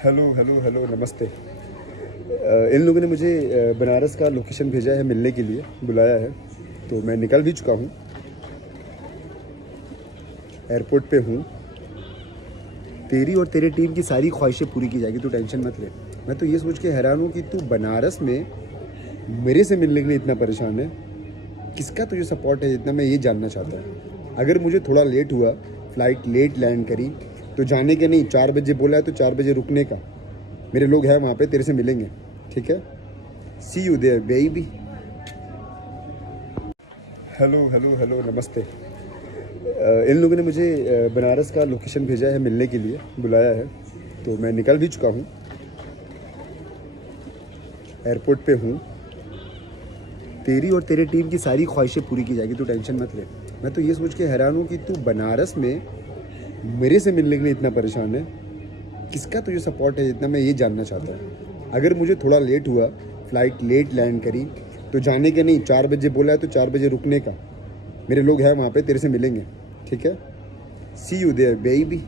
Hello hello hello नमस्ते। इन लोगों ने मुझे बनारस का लोकेशन भेजा है, मिलने के लिए बुलाया है, तो मैं निकल भी चुका हूँ, एयरपोर्ट पे हूँ। तेरी और तेरे टीम की सारी ख्वाहिशें पूरी की जाएगी, तू टेंशन मत ले। मैं तो ये सोच के हैरान हूँ कि तू बनारस में मेरे से मिलने के लिए इतना परेशान है। किसका तुझे सपोर्ट है इतना, मैं ये जानना चाहता हूँ। अगर मुझे थोड़ा लेट हुआ, फ़्लाइट लेट लैंड करी, तो जाने के नहीं, 4 बजे बोला है तो 4 बजे रुकने का। मेरे लोग हैं वहाँ पे, तेरे से मिलेंगे, ठीक है? See you there baby. Hello hello hello नमस्ते। इन लोगों ने मुझे बनारस का लोकेशन भेजा है, मिलने के लिए बुलाया है, तो मैं निकल भी चुका हूँ, एयरपोर्ट पे हूँ। तेरी और तेरे टीम की सारी ख्वाहिशें पूरी की जाएगी, तू टेंशन मत ले। मैं तो ये सोच के हैरान हूँ कि तू बनारस में मेरे से मिलने के लिए इतना परेशान है। किसका तुझे सपोर्ट है इतना, मैं ये जानना चाहता हूँ। अगर मुझे थोड़ा लेट हुआ, फ़्लाइट लेट लैंड करी, तो जाने के नहीं, 4 बजे बोला है तो 4 बजे रुकने का। मेरे लोग हैं वहाँ पे, तेरे से मिलेंगे, ठीक है? See you there baby.